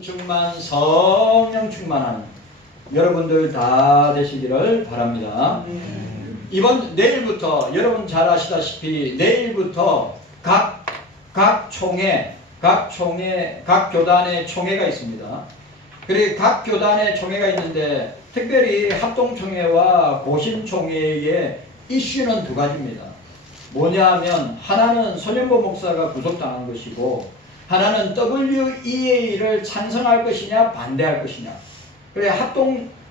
말씀 충만, 성령 충만한 여러분들 다 되시기를 바랍니다. 내일부터 여러분 잘 아시다시피 내일부터 각 교단의 총회가 있습니다. 그리고 각 교단의 총회가 있는데 특별히 합동총회와 고신총회의 이슈는 두 가지입니다. 뭐냐면 하나는 손현보 목사가 구속당한 것이고 하나는 WEA를 찬성할 것이냐 반대할 것이냐. 그래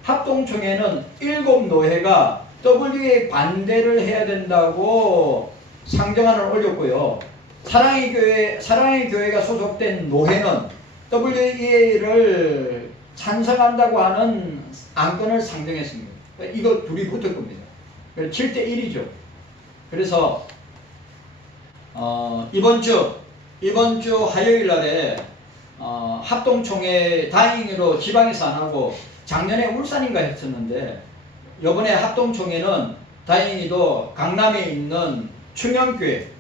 합동총회는 7노회가 WEA 반대를 해야 된다고 상정안을 올렸고요. 사랑의 교회가 소속된 노회는 WEA를 찬성한다고 하는 안건을 상정했습니다. 이거 둘이 붙을 겁니다. 7대1이죠. 그래서 이번 주 화요일 날에 합동총회 다행히도 지방에서 안 하고 작년에 울산인가 했었는데 이번에 합동총회는 다행히도 강남에 있는 충영교회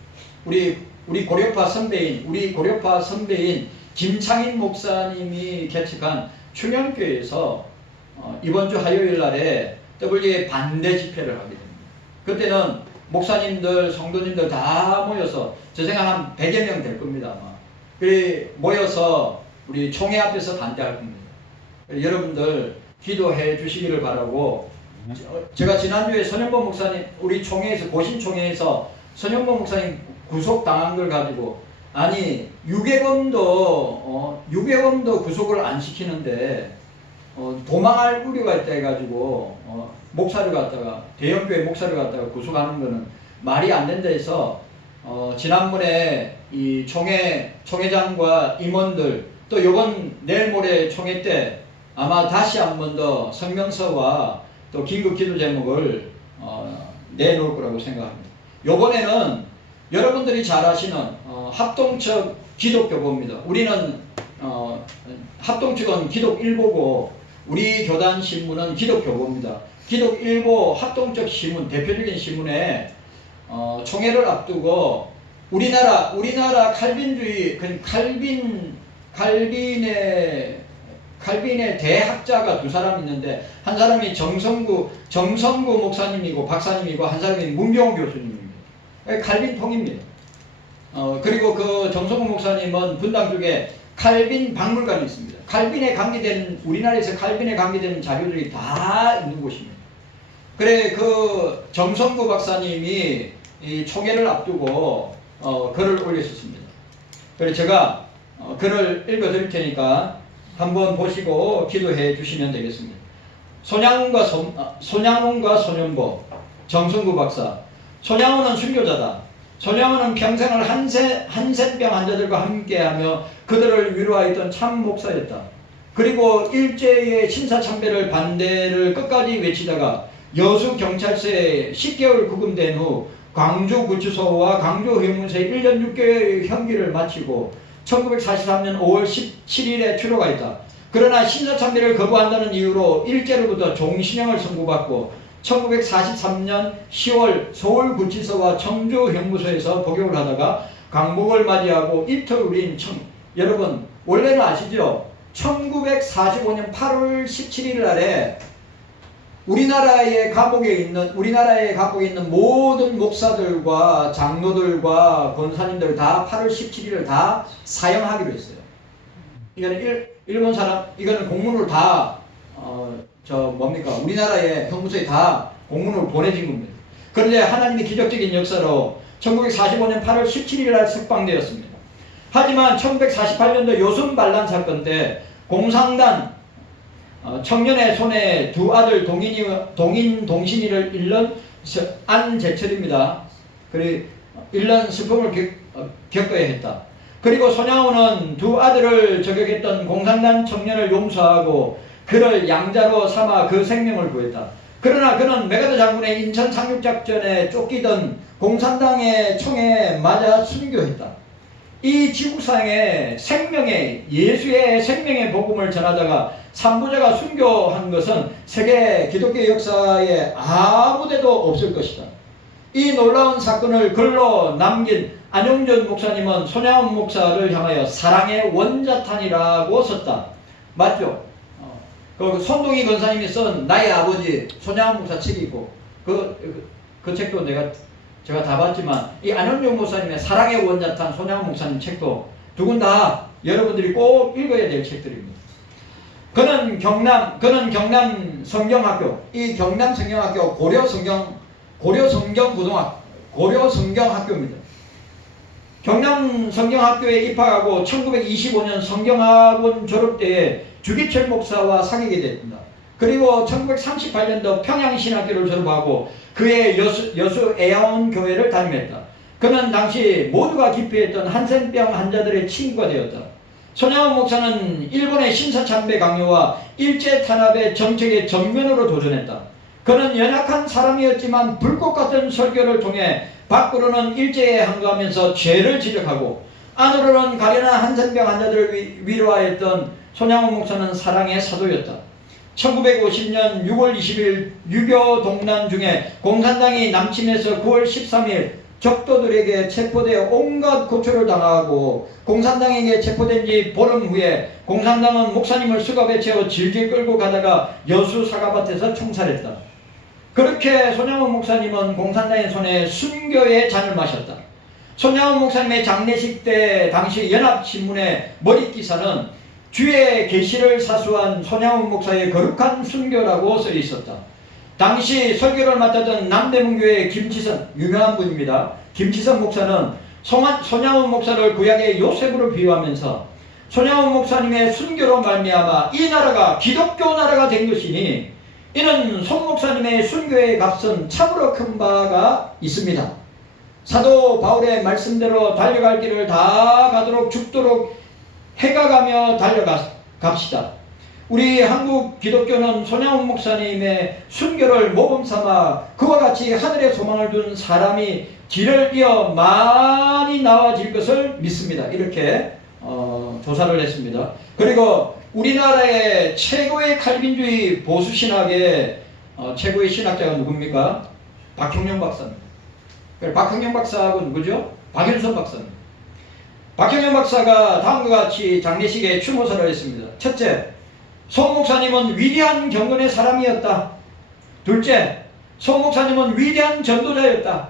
우리 고려파 선배인 김창인 목사님이 개척한 충영교회에서 이번 주 화요일 날에 WA 반대 집회를 하게 됩니다. 그때는 목사님들, 성도님들 다 모여서 제 생각 한 100여 명 될 겁니다. 아마. 그래 모여서 우리 총회 앞에서 반대할 겁니다. 여러분들 기도해 주시기를 바라고 제가 지난주에 손현보 목사님 우리 총회에서 고신총회에서 손현보 목사님 구속당한 걸 가지고 아니 유괴범도 구속을 안 시키는데 도망할 우려가 있다 해가지고 목사를 갖다가 대형교회 목사를 갖다가 구속하는 거는 말이 안 된다 해서 지난번에 이 총회장과 임원들 또 요번 내일 모레 총회 때 아마 다시 한 번 더 성명서와 또 긴급 기도 제목을 내놓을 거라고 생각합니다. 요번에는 여러분들이 잘 아시는 합동측 기독교보입니다. 우리는 합동측은 기독일보고 우리 교단 신문은 기독교보입니다. 기독일보 합동적 신문 대표적인 신문에 총회를 앞두고 우리나라 칼빈주의 칼빈의 대학자가 두 사람 있는데 한 사람이 정성구 목사님이고 박사님이고 한 사람이 문병호 교수님입니다. 칼빈통입니다. 그리고 그 정성구 목사님은 분당 쪽에 칼빈 박물관이 있습니다. 우리나라에서 칼빈에 관계되는 자료들이 다 있는 곳입니다. 그래 그 정성구 박사님이 이 총회를 앞두고 글을 올렸었습니다. 그래서 제가 글을 읽어 드릴 테니까 한번 보시고 기도해 주시면 되겠습니다. 손양훈과 손현보, 정성구 박사. 손양훈은 순교자다. 손양훈은 평생을 한센병 환자들과 함께하며 그들을 위로하였던 참 목사였다. 그리고 일제의 신사참배를 반대를 끝까지 외치다가 여수경찰서에 10개월 구금된 후 광주구치소와 광주회문서에 1년 6개월 형기를 마치고 1943년 5월 17일에 출로가했다. 그러나 신사참배를 거부한다는 이유로 일제로부터 종신형을 선고받고 1943년 10월 서울구치소와 청주형무소에서 복역을 하다가 광복을 맞이하고 이틀 후인 여러분 원래는 아시죠? 1945년 8월 17일 날에 우리나라의 감옥에 있는 모든 목사들과 장로들과 권사님들 다 8월 17일을 다 사형하기로 했어요. 이거는 일본 사람, 이거는 공문으로 다 우리나라의 형무소에 다 공문으로 보내진 겁니다. 그런데 하나님의 기적적인 역사로 1945년 8월 17일 날 석방되었습니다. 하지만 1948년도 요순 반란 사건 때 공산당 청년의 손에 두 아들 동신이를 잃는 안재철입니다. 그리고 잃는 슬픔을 겪어야 했다. 그리고 손양훈은 두 아들을 저격했던 공산당 청년을 용서하고 그를 양자로 삼아 그 생명을 구했다. 그러나 그는 메가더 장군의 인천 상륙작전에 쫓기던 공산당의 총에 맞아 순교했다. 이 지구상에 예수의 생명의 복음을 전하다가 삼부자가 순교한 것은 세계 기독교 역사에 아무데도 없을 것이다. 이 놀라운 사건을 글로 남긴 안용준 목사님은 손양훈 목사를 향하여 사랑의 원자탄이라고 썼다. 맞죠? 그 손동희 권사님이 쓴 나의 아버지 손양원 목사 책이 있고 그 책도 제가 다 봤지만 이 안현종 목사님의 사랑의 원자탄 손양원 목사님 책도 두 분 다 여러분들이 꼭 읽어야 될 책들입니다. 그는 경남 성경학교, 이 경남 성경학교 고려성경학교입니다. 경남 성경학교에 입학하고 1925년 성경학원 졸업 때에 주기철 목사와 사귀게 됐습니다. 그리고 1938년도 평양신학교를 졸업하고 그의 여수 애야원 교회를 담임했다. 그는 당시 모두가 기피했던 한센병 환자들의 친구가 되었다. 손양원 목사는 일본의 신사참배 강요와 일제탄압의 정책에 정면으로 도전했다. 그는 연약한 사람이었지만 불꽃 같은 설교를 통해 밖으로는 일제에 항거하면서 죄를 지적하고 안으로는 가련한 한센병 환자들을 위로하였던 손양원 목사는 사랑의 사도였다. 1950년 6월 20일 유교 동란 중에 공산당이 남침해서 9월 13일 적도들에게 체포되어 온갖 고초를 당하고 공산당에게 체포된 지 보름 후에 공산당은 목사님을 수갑에 채워 질질 끌고 가다가 여수 사과밭에서 총살했다. 그렇게 손양원 목사님은 공산당의 손에 순교의 잔을 마셨다. 손양원 목사님의 장례식 때 당시 연합신문의 머릿기사는 주의 계시를 사수한 손양원 목사의 거룩한 순교라고 써 있었다. 당시 설교를 맡았던 남대문교회 김치선, 유명한 분입니다. 김치선 목사는 손양원 목사를 구약의 요셉으로 비유하면서 손양원 목사님의 순교로 말미암아 이 나라가 기독교 나라가 된 것이니 이는 손 목사님의 순교의 값은 참으로 큰 바가 있습니다. 사도 바울의 말씀대로 달려갈 길을 다 가도록 죽도록 해가가며 달려갑시다. 우리 한국 기독교는 손양원 목사님의 순교를 모범삼아 그와 같이 하늘에 소망을 둔 사람이 길을 이어 많이 나와질 것을 믿습니다. 이렇게 조사를 했습니다. 그리고 우리나라의 최고의 칼빈주의 보수신학의 최고의 신학자가 누굽니까? 박형영 박사입니다. 박형영 박사하고 누구죠? 박윤선 박사입니다. 박형영 박사가 다음과 같이 장례식에 추모사를 했습니다. 첫째, 손 목사님은 위대한 경건의 사람이었다. 둘째, 손 목사님은 위대한 전도자였다.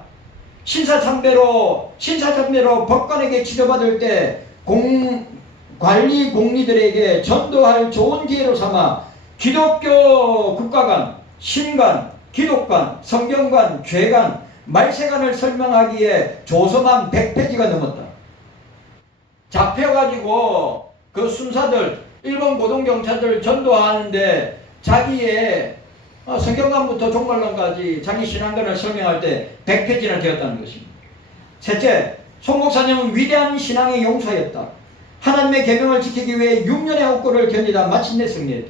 신사참배로 법관에게 지도받을 때 관리 공리들에게 전도할 좋은 기회로 삼아 기독교 국가관, 신관, 기독관, 성경관, 죄관, 말세관을 설명하기에 조서만 100페이지가 넘었다. 잡혀가지고 그 순사들 일본 고등경찰들 전도하는데 자기의 성경관부터 종말론까지 자기 신앙관을 설명할 때 100페이지나 되었다는 것입니다. 셋째, 손 목사님은 위대한 신앙의 용사였다. 하나님의 계명을 지키기 위해 6년의 옥고를 견디다 마침내 승리했다.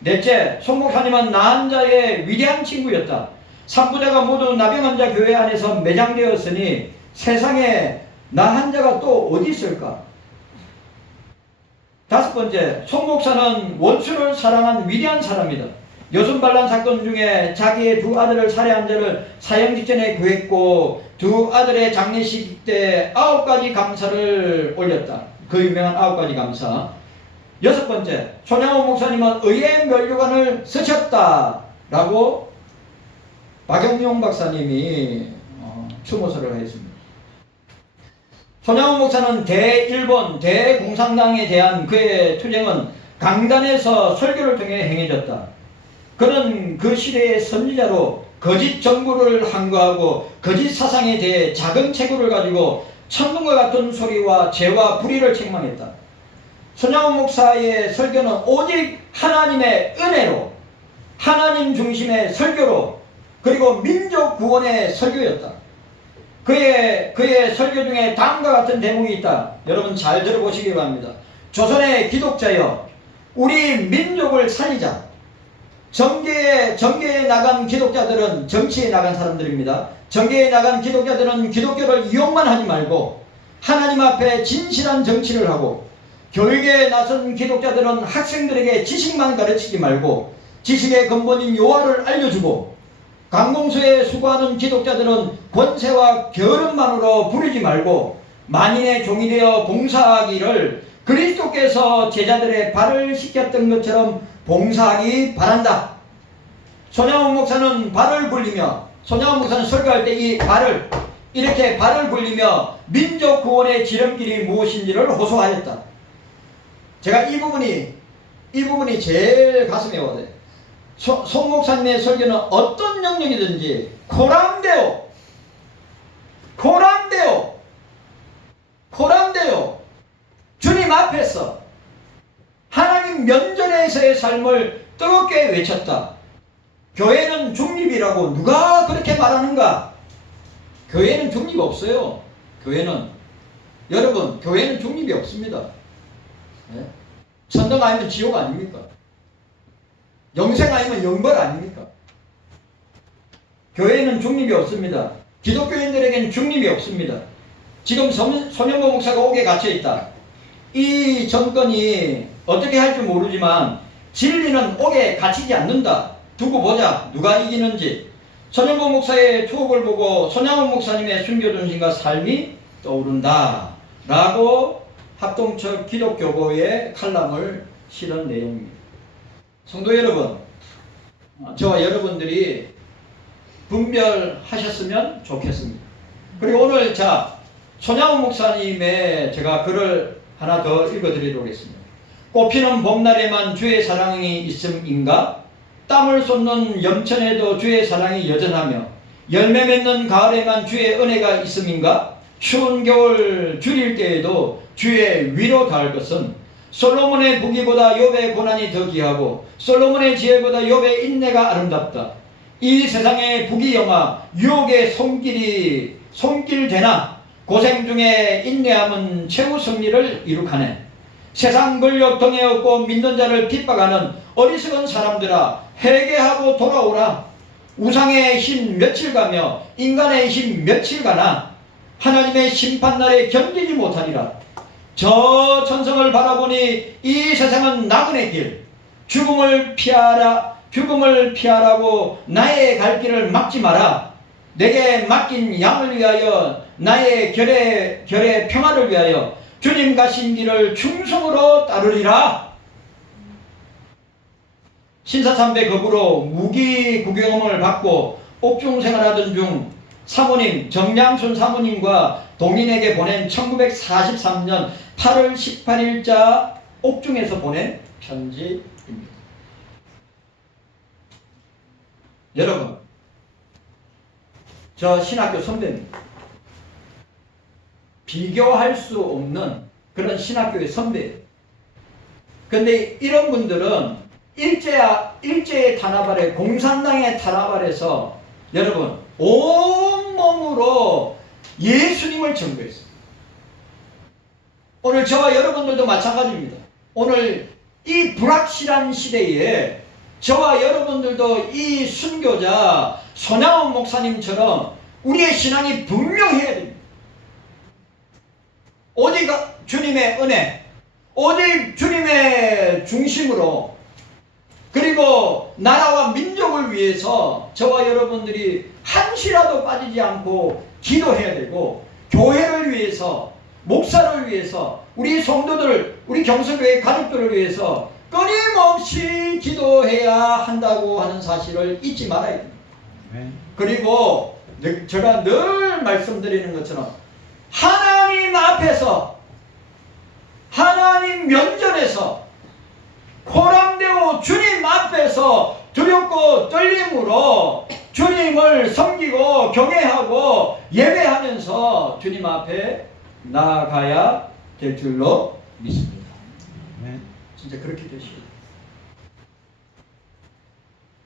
넷째, 손 목사님은 나한 자의 위대한 친구였다. 삼부자가 모두 나병한 자 교회 안에서 매장되었으니 세상에 나 한 자가 또 어디 있을까? 다섯 번째, 손 목사는 원수를 사랑한 위대한 사람이다. 여순반란 사건 중에 자기의 두 아들을 살해한 자를 사형 직전에 구했고 두 아들의 장례식 때 9가지 감사를 올렸다. 그 유명한 9가지 감사. 여섯 번째, 손양원 목사님은 의의 면류관을 쓰셨다 라고 박영용 박사님이 추모서를 했습니다. 손양원 목사는 대일본, 대공산당에 대한 그의 투쟁은 강단에서 설교를 통해 행해졌다. 그는 그 시대의 선지자로 거짓 정부를 항거하고 거짓 사상에 대해 작은 체구를 가지고 천문과 같은 소리와 죄와 불의를 책망했다. 손양원 목사의 설교는 오직 하나님의 은혜로, 하나님 중심의 설교로, 그리고 민족 구원의 설교였다. 그의 설교 중에 다음과 같은 대목이 있다. 여러분 잘 들어보시기 바랍니다. 조선의 기독자여, 우리 민족을 살리자. 정계에 나간 기독자들은 정치에 나간 사람들입니다. 정계에 나간 기독자들은 기독교를 이용만 하지 말고 하나님 앞에 진실한 정치를 하고, 교육에 나선 기독자들은 학생들에게 지식만 가르치지 말고 지식의 근본인 요하를 알려주고, 강공서에 수고하는 기독자들은 권세와 게으름만으로 부르지 말고 만인의 종이 되어 봉사하기를 그리스도께서 제자들의 발을 씻겼던 것처럼 봉사하기 바란다. 손양원 목사는 발을 굴리며, 손양원 목사는 설교할 때 이 발을 이렇게 발을 굴리며 민족 구원의 지름길이 무엇인지를 호소하였다. 제가 이 부분이 제일 가슴에 와닿아요. 송 목사님의 설교는 어떤 영역이든지 코람데오 주님 앞에서 하나님 면전에서의 삶을 뜨겁게 외쳤다. 교회는 중립이라고 누가 그렇게 말하는가? 교회는 중립 없어요. 여러분, 교회는 중립이 없습니다. 네? 천당 아니면 지옥 아닙니까? 영생 아니면 영벌 아닙니까? 교회는 중립이 없습니다. 기독교인들에게는 중립이 없습니다. 지금 손영보 목사가 옥에 갇혀있다. 이 정권이 어떻게 할지 모르지만 진리는 옥에 갇히지 않는다. 두고 보자. 누가 이기는지. 손영보 목사의 투옥을 보고 손양원 목사님의 순교전신과 삶이 떠오른다. 라고 합동처 기독교보의 칼럼을 실은 내용입니다. 성도 여러분, 저와 여러분들이 분별하셨으면 좋겠습니다. 그리고 오늘 손양원 목사님의 제가 글을 하나 더 읽어드리도록 하겠습니다. 꽃피는 봄날에만 주의 사랑이 있음인가? 땀을 쏟는 염천에도 주의 사랑이 여전하며 열매 맺는 가을에만 주의 은혜가 있음인가? 추운 겨울 줄일 때에도 주의 위로 닿을 것은 솔로몬의 부귀보다 욥의 고난이 더 귀하고 솔로몬의 지혜보다 욥의 인내가 아름답다. 이 세상의 부귀 영화 유혹의 손길 되나 고생 중에 인내함은 최후 승리를 이룩하네. 세상 권력 동에 얻고 믿는 자를 핍박하는 어리석은 사람들아, 회개하고 돌아오라. 우상의 힘 며칠 가며 인간의 힘 며칠 가나 하나님의 심판날에 견디지 못하리라. 저 천성을 바라보니 이 세상은 나그네 길, 죽음을 피하라고 나의 갈 길을 막지 마라. 내게 맡긴 양을 위하여 나의 결의 평화를 위하여 주님 가신 길을 충성으로 따르리라. 신사참배 거부로 무기 구경을 받고 옥중 생활하던 중 사모님 정량순 사모님과 동인에게 보낸 1943년 8월 18일자 옥중에서 보낸 편지입니다. 여러분, 저 신학교 선배입니다. 비교할 수 없는 그런 신학교의 선배예요. 근데 이런 분들은 일제의 탄압 아래, 공산당의 탄압 아래서 여러분 온몸으로 예수님을 전도했어요. 오늘 저와 여러분들도 마찬가지입니다. 오늘 이 불확실한 시대에 저와 여러분들도 이 순교자 손양원 목사님처럼 우리의 신앙이 분명해야 됩니다. 오직 주님의 은혜, 오직 주님의 중심으로, 그리고 나라와 민족을 위해서 저와 여러분들이 한시라도 빠지지 않고 기도해야 되고, 교회를 위해서, 목사를 위해서, 우리 성도들, 우리 경성교회 가족들을 위해서 끊임없이 기도해야 한다고 하는 사실을 잊지 말아야 됩니다. 그리고 제가 늘 말씀드리는 것처럼 하나님 앞에서, 하나님 면전에서, 코람데오 주님 앞에서 두렵고 떨림으로 주님을 섬기고 경외하고 예배하면서 주님 앞에 나아가야 될 줄로 믿습니다. 진짜 그렇게 되시오.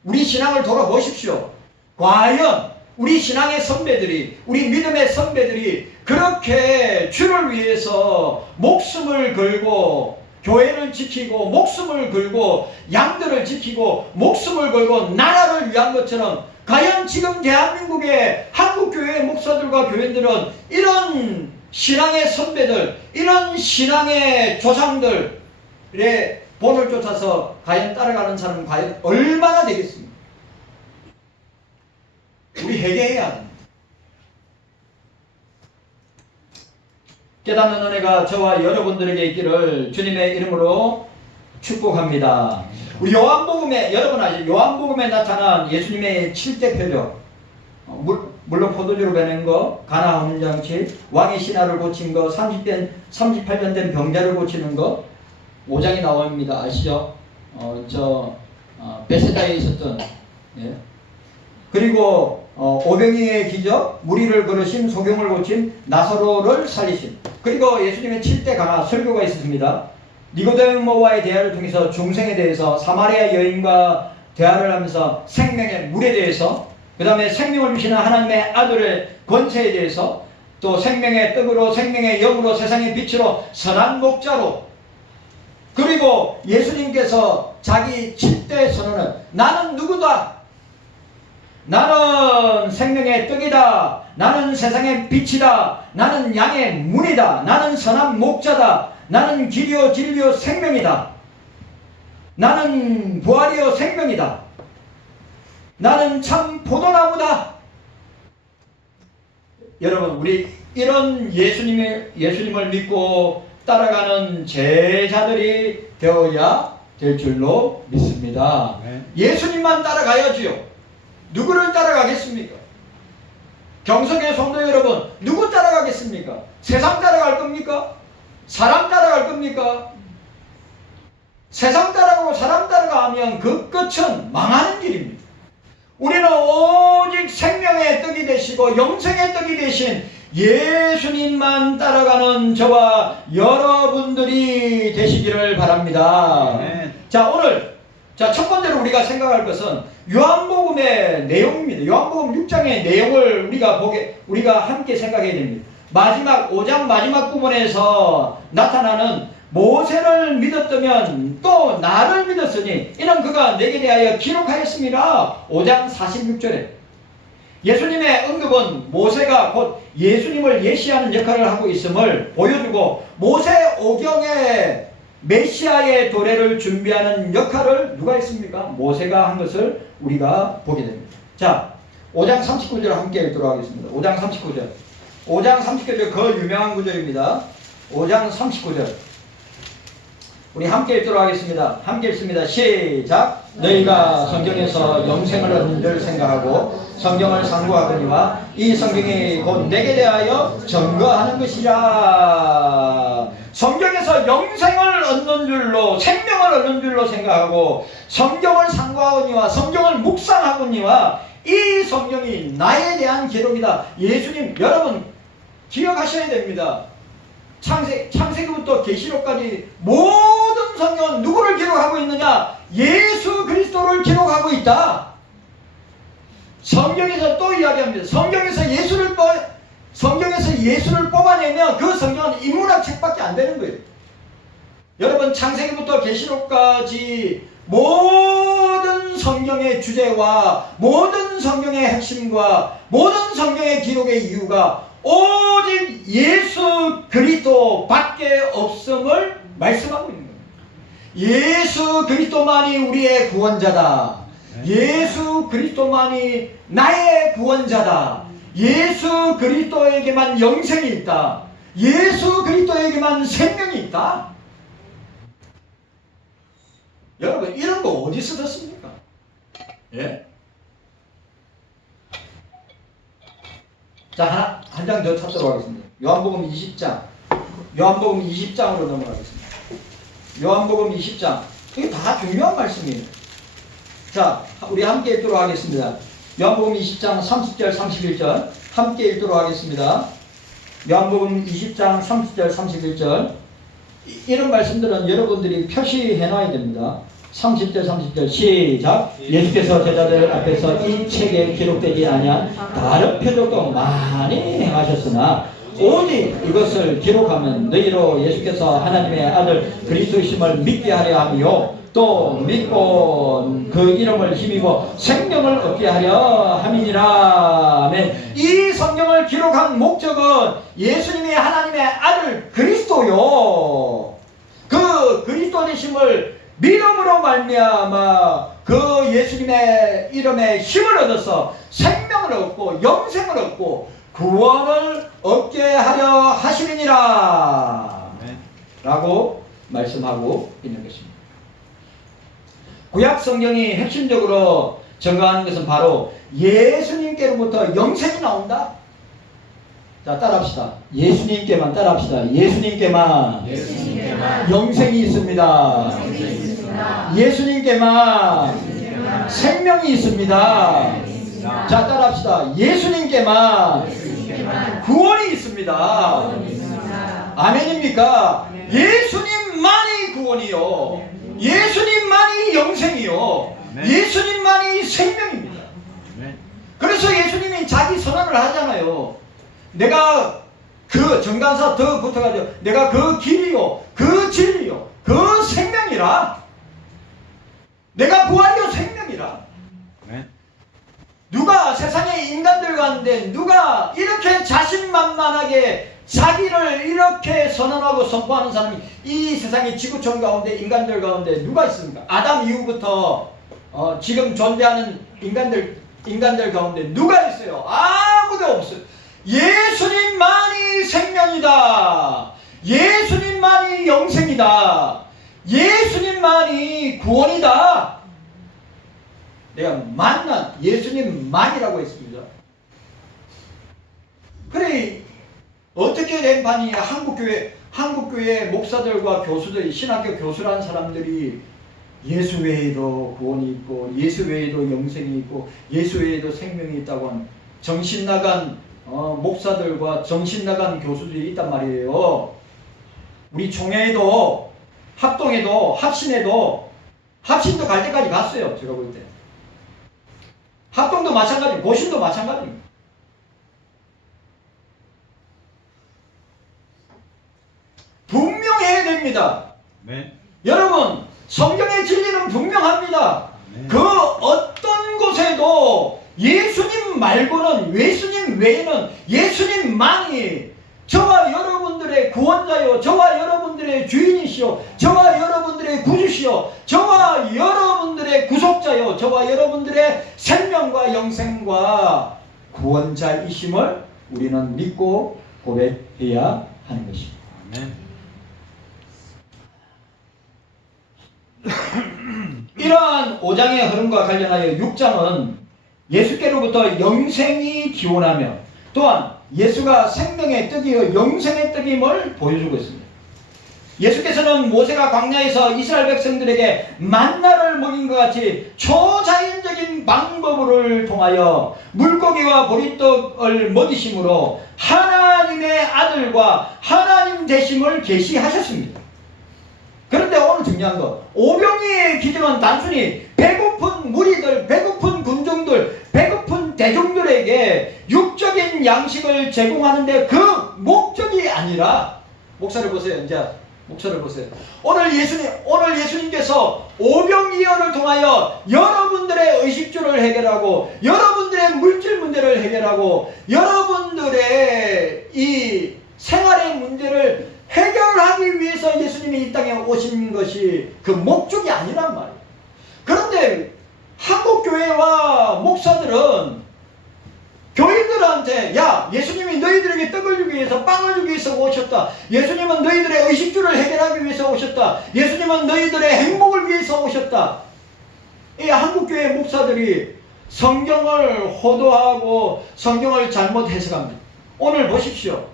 우리 신앙을 돌아보십시오. 과연 우리 신앙의 선배들이, 우리 믿음의 선배들이 그렇게 주를 위해서 목숨을 걸고 교회를 지키고 목숨을 걸고 양들을 지키고 목숨을 걸고 나라를 위한 것처럼, 과연 지금 대한민국의 한국교회의 목사들과 교인들은 이런 신앙의 선배들, 이런 신앙의 조상들의 본을 쫓아서 과연 따라가는 사람은 과연 얼마나 되겠습니까? 우리 회개해야 합니다. 깨닫는 은혜가 저와 여러분들에게 있기를 주님의 이름으로 축복합니다. 우리 요한복음에, 여러분 아시죠? 요한복음에 나타난 예수님의 7대 표적, 물론 포도주로 변한 거, 가나 혼인잔치, 왕의 신하를 고친 거, 38년 된 병자를 고치는 거, 5장이 나옵니다. 아시죠? 베세다에 있었던, 예. 그리고 오병이의 기적, 무리를 걸으신, 소경을 고친, 나사로를 살리신, 그리고 예수님의 7대 가나 설교가 있었습니다. 니고데모와의 대화를 통해서 중생에 대해서, 사마리아 여인과 대화를 하면서 생명의 물에 대해서, 그 다음에 생명을 주시는 하나님의 아들의 권세에 대해서, 또 생명의 떡으로, 생명의 영으로, 세상의 빛으로, 선한 목자로, 그리고 예수님께서 자기 7대 선언은 나는 누구다? 나는 생명의 떡이다. 나는 세상의 빛이다. 나는 양의 문이다. 나는 선한 목자다. 나는 길이요 진리요 생명이다. 나는 부활이요 생명이다. 나는 참 포도나무다. 여러분, 우리 이런 예수님을 믿고 따라가는 제자들이 되어야 될 줄로 믿습니다. 예수님만 따라가야지요. 누구를 따라가겠습니까? 경성의 성도 여러분, 누구 따라가겠습니까? 세상 따라갈 겁니까? 사람 따라갈 겁니까? 세상 따라가고 사람 따라가면 그 끝은 망하는 길입니다. 우리는 오직 생명의 떡이 되시고 영생의 떡이 되신 예수님만 따라가는 저와 여러분들이 되시기를 바랍니다. 자, 오늘 첫 번째로 우리가 생각할 것은 요한복음의 내용입니다. 요한복음 6장의 내용을 우리가 함께 생각해야 됩니다. 마지막 5장 마지막 부분에서 나타나는 모세를 믿었다면 또 나를 믿었으니 이는 그가 내게 대하여 기록하였습니다. 5장 46절에 예수님의 언급은 모세가 곧 예수님을 예시하는 역할을 하고 있음을 보여주고, 모세 오경에 메시아의 도래를 준비하는 역할을 누가 했습니까? 모세가 한 것을 우리가 보게 됩니다. 자, 5장 39절 함께 읽도록 하겠습니다. 5장 39절. 5장 39절 그 유명한 구절입니다. 5장 39절. 우리 함께 읽도록 하겠습니다. 함께 읽습니다. 시작. 너희가 성경에서 영생을 얻는 줄 생각하고 성경을 상고하거니와 이 성경이 곧 내게 대하여 증거하는 것이라. 성경에서 영생을 얻는 줄로, 생명을 얻는 줄로 생각하고 성경을 상고하거니와 성경을 묵상하거니와 이 성경이 나에 대한 기록이다. 예수님, 여러분 기억하셔야 됩니다. 창세기부터 계시록까지 모든 성경은 누구를 기록하고 있느냐? 예수 그리스도를 기록하고 있다. 성경에서 또 이야기합니다. 성경에서 예수를 뽑아내면 그 성경은 인문학 책밖에 안 되는 거예요. 여러분, 창세기부터 계시록까지 모든 성경의 주제와 모든 성경의 핵심과 모든 성경의 기록의 이유가 오직 예수 그리스도밖에 없음을 말씀하고 있는 겁니다. 예수 그리스도만이 우리의 구원자다. 예수 그리스도만이 나의 구원자다. 예수 그리스도에게만 영생이 있다. 예수 그리스도에게만 생명이 있다. 여러분, 이런 거 어디서 듣습니까? 예? 자, 한 장 더 찾도록 하겠습니다. 요한복음 20장. 요한복음 20장으로 넘어가겠습니다. 요한복음 20장. 이게 다 중요한 말씀이에요. 자, 우리 함께 읽도록 하겠습니다. 요한복음 20장 30절 31절 함께 읽도록 하겠습니다. 요한복음 20장 30절 31절. 이런 말씀들은 여러분들이 표시해 놔야 됩니다. 30절 30절 시작. 예수께서 제자들 앞에서 이 책에 기록되지 아니한 다른 표적도 많이 행하셨으나 오직 이것을 기록하면 너희로 예수께서 하나님의 아들 그리스도이심을 믿게 하려 하며 또 믿고 그 이름을 힘입어 생명을 얻게 하려 함이니라. 아멘. 이 성경을 기록한 목적은 예수님이 하나님의 아들 그리스도요. 그 그리스도 되심을 믿음으로 말미암아 그 예수님의 이름에 힘을 얻어서 생명을 얻고 영생을 얻고 구원을 얻게 하려 하심이니라 라고 말씀하고 있는 것입니다. 구약 성경이 핵심적으로 증거하는 것은 바로 예수님께로부터 영생이 나온다. 자, 따라합시다. 예수님께만 따라합시다. 예수님께만 영생이 있습니다. 예수님께만 생명이 있습니다. 자, 따라합시다. 예수님께만 구원이 있습니다. 아멘입니까? 예수님만이 구원이요, 예수님만이 영생이요, 예수님만이 생명입니다. 그래서 예수님이 자기 선언을 하잖아요. 내가 그 정단사 더 붙어가지고 내가 그 길이요, 그 진리요, 그 생명이라. 내가 부활이요 생명이라. 누가 세상의 인간들 가운데 누가 이렇게 자신만만하게 자기를 이렇게 선언하고 선포하는 사람이 이 세상의 지구촌 가운데 인간들 가운데 누가 있습니까? 아담 이후부터 지금 존재하는 인간들 가운데 누가 있어요? 아무도 없어요. 예수님만이 생명이다. 예수님만이 영생이다. 예수님만이 구원이다. 내가 만난 예수님만이라고 했습니다. 그래, 어떻게 된 판이 한국교회 목사들과 교수들이, 신학교 교수라는 사람들이 예수 외에도 구원이 있고 예수 외에도 영생이 있고 예수 외에도 생명이 있다고 하는 정신나간 목사들과 정신나간 교수들이 있단 말이에요. 우리 총회에도 합동에도 합신에도, 합신도 갈 때까지 갔어요. 제가 볼 때. 합동도 마찬가지, 고신도 마찬가지입니다. 분명해야 됩니다. 여러분, 성경의 진리는 분명합니다. 그 어떤 곳에도 예수님 말고는, 예수님 외에는 예수님만이 저와 여러분들의 구원자요, 저와 여러분들의 주인이시요, 저와 여러분들의 구주시요, 저와 여러분들의 구속자요, 저와 여러분들의 생명과 영생과 구원자이심을 우리는 믿고 고백해야 하는 것입니다. 이러한 5장의 흐름과 관련하여 6장은 예수께로부터 영생이 기원하며 또한 예수가 생명의 떡이요 영생의 떡임을 보여주고 있습니다. 예수께서는 모세가 광야에서 이스라엘 백성들에게 만나를 먹인 것 같이 초자연적인 방법을 통하여 물고기와 보리떡을 먹이심으로 하나님의 아들과 하나님 되심을 계시하셨습니다. 그런데 오늘 중요한 거, 오병이의 기적은 단순히 배고픈 무리들, 배고픈 군중들, 배고픈 대중들에게 육적인 양식을 제공하는데 그 목적이 아니라, 목사를 보세요. 이제 목사를 보세요. 오늘 예수님께서 오병이어를 통하여 여러분들의 의식주를 해결하고 여러분들의 물질 문제를 해결하고 여러분들의 이 생활의 문제를 해결하기 위해서 예수님이 이 땅에 오신 것이 그 목적이 아니란 말이에요. 그런데 한국교회와 목사들은 교인들한테, 야, 예수님이 너희들에게 떡을 주기 위해서, 빵을 주기 위해서 오셨다. 예수님은 너희들의 의식주를 해결하기 위해서 오셨다. 예수님은 너희들의 행복을 위해서 오셨다. 이 한국교회 목사들이 성경을 호도하고 성경을 잘못 해석합니다. 오늘 보십시오.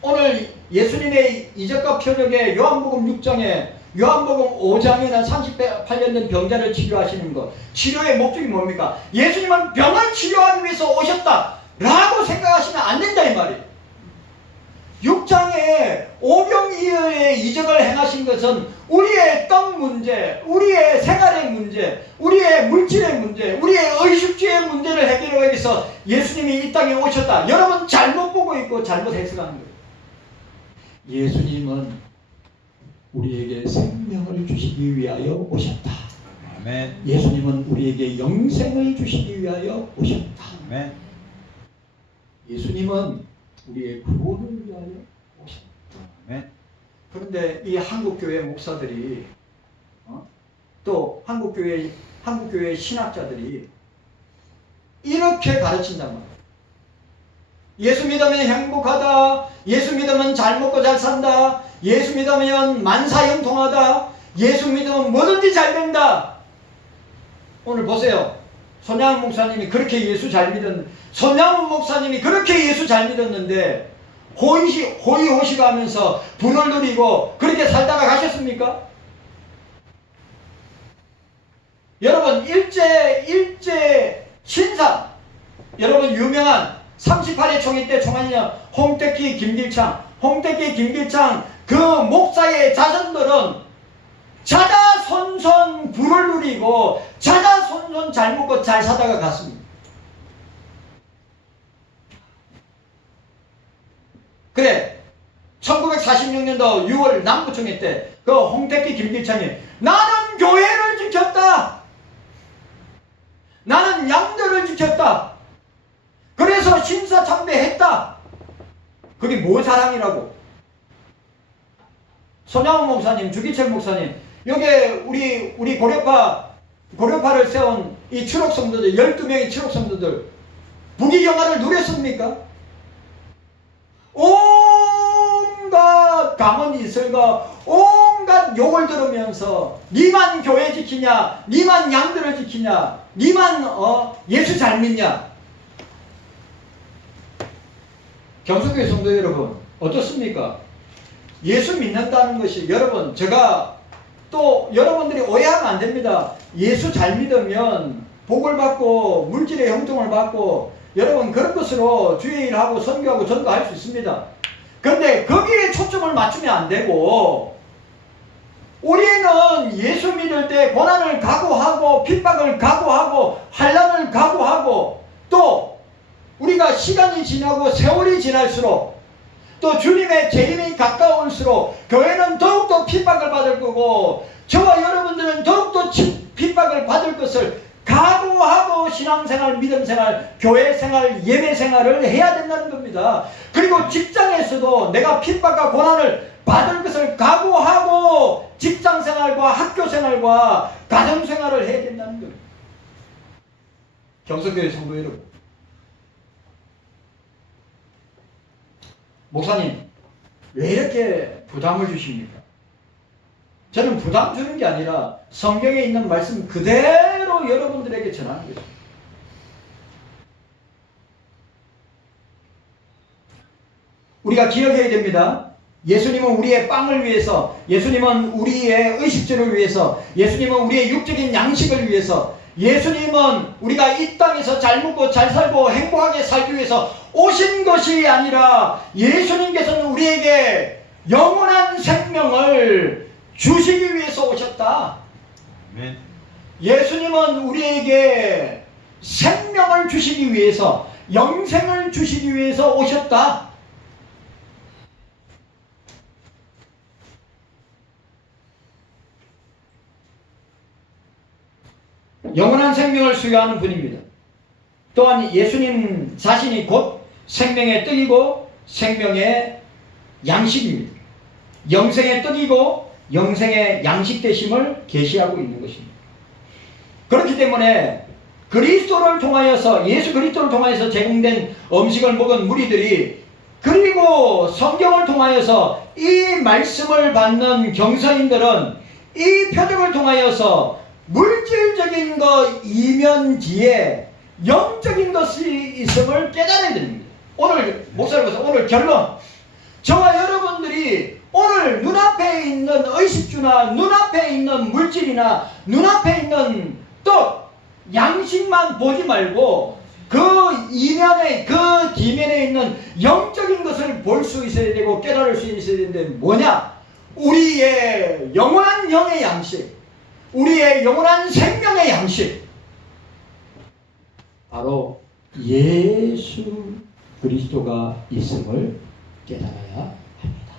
오늘 예수님의 이적과 표적의 요한복음 6장에, 요한복음 5장에는 38년 된 병자를 치료하시는 것, 치료의 목적이 뭡니까? 예수님은 병을 치료하기 위해서 오셨다 라고 생각하시면 안 된다 이 말이에요. 6장에 오병이어의 이적을 행하신 것은 우리의 떡 문제, 우리의 생활의 문제, 우리의 물질의 문제, 우리의 의식주의 문제를 해결하기 위해서 예수님이 이 땅에 오셨다. 여러분 잘못 보고 있고 잘못 해석하는 거예요. 예수님은 우리에게 생명을 주시기 위하여 오셨다. 아멘. 예수님은 우리에게 영생을 주시기 위하여 오셨다. 아멘. 예수님은 우리의 구원을 위하여 오셨다. 아멘. 그런데 이 한국교회 목사들이 또 한국교회 신학자들이 이렇게 가르친단 말이에요. 예수 믿으면 행복하다. 예수 믿으면 잘 먹고 잘 산다. 예수 믿으면 만사형통하다. 예수 믿으면 뭐든지 잘 된다. 오늘 보세요. 손양훈 목사님이 그렇게 예수 잘 믿었는데, 손양훈 목사님이 그렇게 예수 잘 믿었는데 호의호식 하면서 분을 누리고 그렇게 살다가 가셨습니까? 여러분, 일제 신사, 여러분 유명한 38회 총회 때 총한이냐 홍택기 김길창 그 목사의 자손들은 자자손손 부를 누리고 자자손손 잘 먹고 잘 사다가 갔습니다. 그래, 1946년도 6월 남부총회 때 그 홍택기 김길창이 나는 교회를 지켰다. 나는 양들을 지켰다. 그래서 신사참배했다. 그게 뭐 자랑이라고? 손양훈 목사님, 주기철 목사님, 여기 우리 고려파를 세운 이 추록성도들, 12명의 추록성도들, 부귀영화를 누렸습니까? 온갖 강언이설과 온갖 욕을 들으면서 니만 교회 지키냐, 니만 양들을 지키냐, 니만 예수 잘 믿냐. 경숙교회 성도 여러분, 어떻습니까? 예수 믿는다는 것이, 여러분, 제가 또 여러분들이 오해하면 안 됩니다. 예수 잘 믿으면 복을 받고 물질의 형통을 받고 여러분 그런 것으로 주의 일하고 선교하고 전도할 수 있습니다. 그런데 거기에 초점을 맞추면 안 되고, 우리는 예수 믿을 때 고난을 각오하고 핍박을 각오하고 환난을 각오하고, 또 우리가 시간이 지나고 세월이 지날수록 또 주님의 재림이 가까울수록 교회는 더욱더 핍박을 받을 거고 저와 여러분들은 더욱더 핍박을 받을 것을 각오하고 신앙생활, 믿음생활, 교회생활, 예배생활을 해야 된다는 겁니다. 그리고 직장에서도 내가 핍박과 고난을 받을 것을 각오하고 직장생활과 학교생활과 가정생활을 해야 된다는 겁니다. 경석교회 성도 여러분, 목사님 왜 이렇게 부담을 주십니까? 저는 부담 주는 게 아니라 성경에 있는 말씀 그대로 여러분들에게 전하는 것입니다. 우리가 기억해야 됩니다. 예수님은 우리의 빵을 위해서, 예수님은 우리의 의식주를 위해서, 예수님은 우리의 육적인 양식을 위해서, 예수님은 우리가 이 땅에서 잘 먹고 잘 살고 행복하게 살기 위해서 오신 것이 아니라 예수님께서는 우리에게 영원한 생명을 주시기 위해서 오셨다. 아멘. 예수님은 우리에게 생명을 주시기 위해서, 영생을 주시기 위해서 오셨다. 영원한 생명을 수여하는 분입니다. 또한 예수님 자신이 곧 생명의 떡이고 생명의 양식입니다. 영생의 떡이고 영생의 양식 되심을 계시하고 있는 것입니다. 그렇기 때문에 그리스도를 통하여서, 예수 그리스도를 통하여서 제공된 음식을 먹은 무리들이, 그리고 성경을 통하여서 이 말씀을 받는 경서인들은 이 표적을 통하여서 물질적인 것 이면 뒤에 영적인 것이 있음을 깨달아야 됩니다. 오늘 목사님께서 오늘 결론, 저와 여러분들이 오늘 눈앞에 있는 의식주나 눈앞에 있는 물질이나 눈앞에 있는 떡, 양식만 보지 말고 그 이면에, 그 뒤면에 있는 영적인 것을 볼 수 있어야 되고 깨달을 수 있어야 되는데 뭐냐? 우리의 영원한 영의 양식, 우리의 영원한 생명의 양식, 바로 예수 그리스도가 있음을 깨달아야 합니다.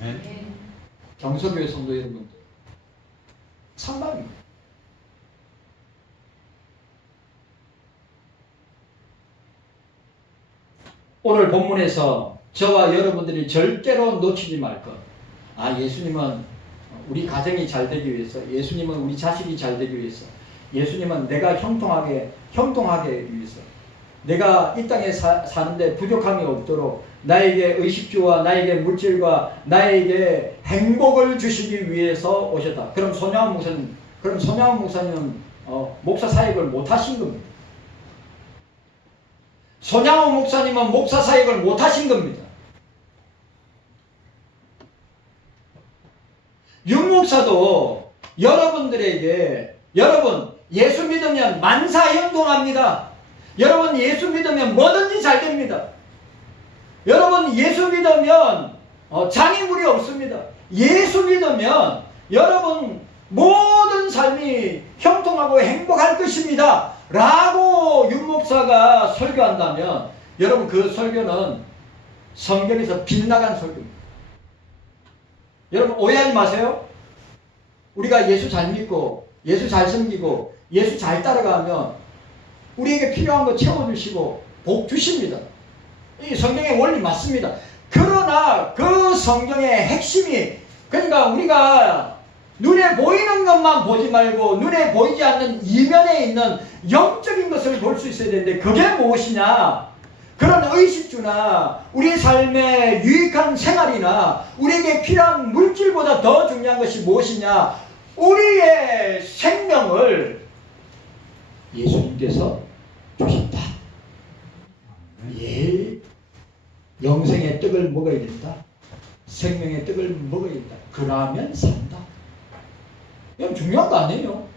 네. 경서교회 성도 여러분들, 참말입니다. 오늘 본문에서 저와 여러분들이 절대로 놓치지 말 것, 예수님은 우리 가정이 잘 되기 위해서, 예수님은 우리 자식이 잘 되기 위해서, 예수님은 내가 형통하게 위해서, 내가 이 땅에 사는데 부족함이 없도록 나에게 의식주와 나에게 물질과 나에게 행복을 주시기 위해서 오셨다. 그럼 손양원 목사님은 목사 사역을 못 하신 겁니다. 손양원 목사님은 목사 사역을 못 하신 겁니다. 윤 목사도 여러분들에게 여러분 예수 믿으면 만사형통합니다. 여러분 예수 믿으면 뭐든지 잘 됩니다. 여러분 예수 믿으면 장애물이 없습니다. 예수 믿으면 여러분 모든 삶이 형통하고 행복할 것입니다. 라고 윤 목사가 설교한다면 여러분 그 설교는 성경에서 빗나간 설교입니다. 여러분 오해하지 마세요. 우리가 예수 잘 믿고 예수 잘 섬기고 예수 잘 따라가면 우리에게 필요한 거 채워주시고 복 주십니다. 이 성경의 원리 맞습니다. 그러나 그 성경의 핵심이 그러니까 우리가 눈에 보이는 것만 보지 말고 눈에 보이지 않는 이면에 있는 영적인 것을 볼 수 있어야 되는데 그게 무엇이냐? 그런 의식주나 우리 삶의 유익한 생활이나 우리에게 필요한 물질보다 더 중요한 것이 무엇이냐? 우리의 생명을 예수님께서 주신다. 예, 영생의 떡을 먹어야 된다. 생명의 떡을 먹어야 된다. 그러면 산다. 이건 중요한 거 아니에요.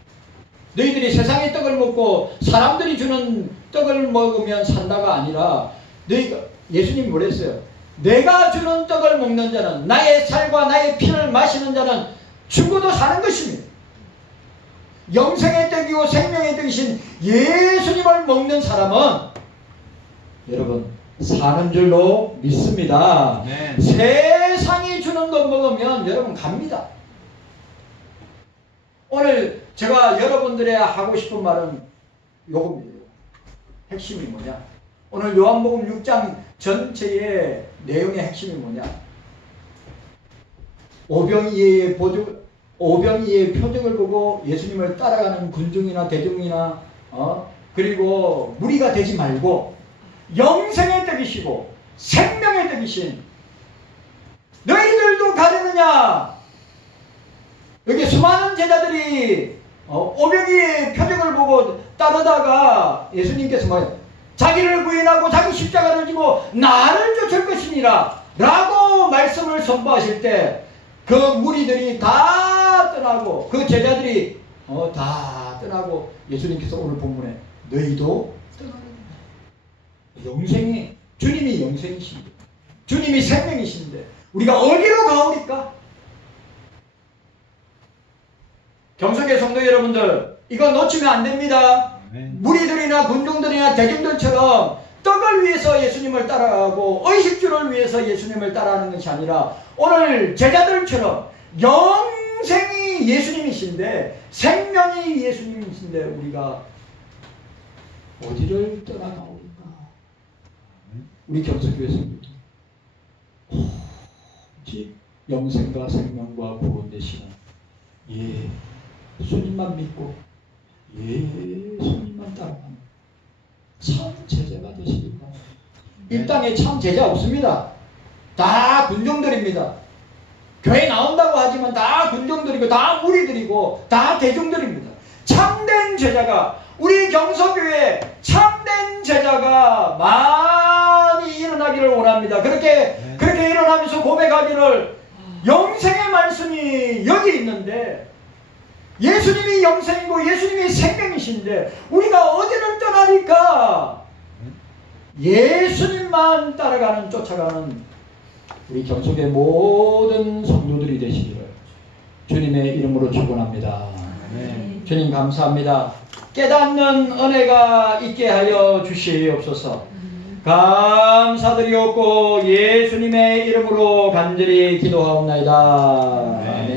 너희들이 세상의 떡을 먹고 사람들이 주는 떡을 먹으면 산다가 아니라 너희가 예수님이 뭐랬어요? 내가 주는 떡을 먹는 자는 나의 살과 나의 피를 마시는 자는 죽어도 사는 것입니다. 영생의 떡이고 생명의 떡이신 예수님을 먹는 사람은 여러분 사는 줄로 믿습니다. 네. 세상이 주는 것 먹으면 여러분 갑니다. 오늘 제가 여러분들의 하고 싶은 말은 요겁니다. 핵심이 뭐냐? 오늘 요한복음 6장 전체의 내용의 핵심이 뭐냐? 오병이의 표적을 보고 예수님을 따라가는 군중이나 대중이나 그리고 무리가 되지 말고 영생의 떡이시고 생명의 떡이신 너희들도 가려느냐? 여기 수많은 제자들이 오병이의 표적을 보고 따르다가 예수님께서 뭐예요? 자기를 부인하고 자기 십자가를 지고 나를 쫓을 것이니라 라고 말씀을 선포하실 때 그 무리들이 다 떠나고 그 제자들이 다 떠나고 예수님께서 오늘 본문에 너희도 떠나라. 영생이 주님이 영생이신데 주님이 생명이신데 우리가 어디로 가오리까? 경석의 성도 여러분들 이거 놓치면 안 됩니다. 무리들이나 군중들이나 대중들처럼 떡을 위해서 예수님을 따라가고 의식주를 위해서 예수님을 따라하는 것이 아니라 오늘 제자들처럼 영생이 예수님이신데 생명이 예수님이신데 우리가 어디를 떠나가오리까? 우리 경석교회 성도들 오직 영생과 생명과 구원 되시는 예수님만 믿고 예수님만 따라가는 참 제자가 되시길 바랍니다. 이 땅에 참 제자 없습니다. 다 군중들입니다. 교회 나온다고 하지만 다 군중들이고 다 무리들이고 다 대중들입니다. 참된 제자가 우리 경서교회에 참된 제자가 많이 일어나기를 원합니다. 그렇게 일어나면서 고백하기를 영생의 말씀이 여기 있는데 예수님이 영생이고 예수님이 생명이신데 우리가 어디를 떠나니까 예수님만 따라가는 쫓아가는 우리 경속의 모든 성도들이 되시기를 주님의 이름으로 축원합니다. 주님 감사합니다. 깨닫는 은혜가 있게 하여 주시옵소서. 감사드리옵고 예수님의 이름으로 간절히 기도하옵나이다. 아멘.